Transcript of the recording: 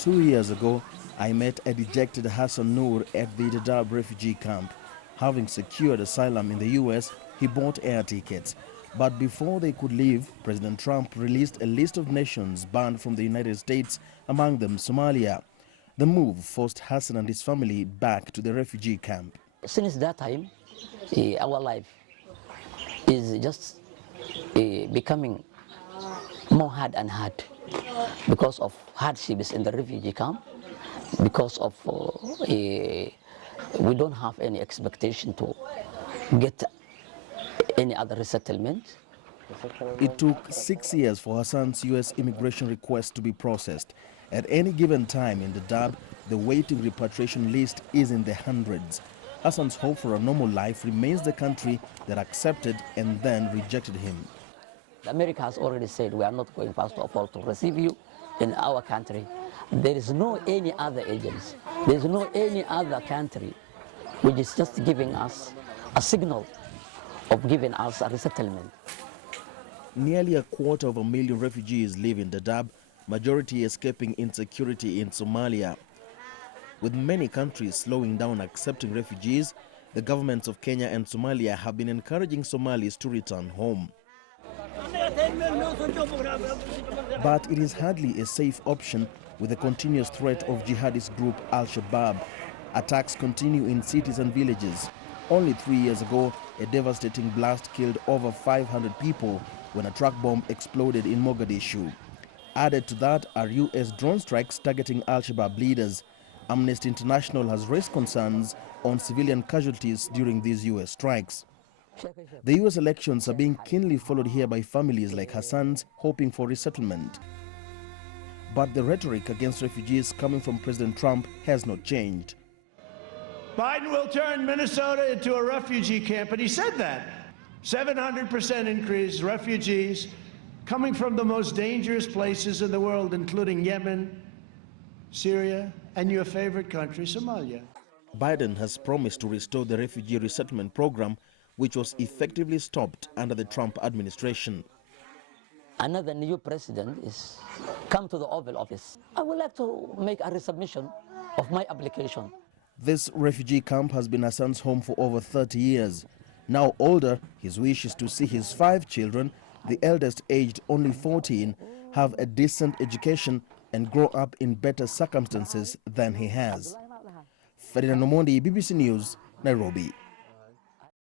2 years ago, I met a dejected Hassan Noor at the Dadaab refugee camp. Having secured asylum in the US, he bought air tickets. But before they could leave, President Trump released a list of nations banned from the United States, among them Somalia. The move forced Hassan and his family back to the refugee camp. Since that time, our life is just becoming more hard and hard because of hardships in the refugee camp, because of we don't have any expectation to get any other resettlement. It took 6 years for Hassan's US immigration request to be processed. At any given time in Dadaab, the waiting repatriation list is in the hundreds. Hassan's hope for a normal life remains the country that accepted and then rejected him. America has already said we are not going first of all to receive you in our country. There is no any other agency, there is no any other country which is just giving us a signal of giving us a resettlement. Nearly 250,000 refugees live in Dadaab, majority escaping insecurity in Somalia. With many countries slowing down accepting refugees, the governments of Kenya and Somalia have been encouraging Somalis to return home. But it is hardly a safe option with the continuous threat of jihadist group Al-Shabaab. Attacks continue in cities and villages. Only 3 years ago, a devastating blast killed over 500 people when a truck bomb exploded in Mogadishu. Added to that are US drone strikes targeting Al-Shabaab leaders. Amnesty International has raised concerns on civilian casualties during these US strikes. The US elections are being keenly followed here by families like Hassan's hoping for resettlement. But the rhetoric against refugees coming from President Trump has not changed. Biden will turn Minnesota into a refugee camp, and he said that. 700% increase, refugees coming from the most dangerous places in the world, including Yemen, Syria, and your favorite country, Somalia. Biden has promised to restore the refugee resettlement program, which was effectively stopped under the Trump administration. Another new president is come to the Oval Office. I would like to make a resubmission of my application. This refugee camp has been Hassan's home for over 30 years. Now older, his wish is to see his 5 children, the eldest aged only 14, have a decent education and grow up in better circumstances than he has. Ferdinand Omondi, BBC News, Nairobi.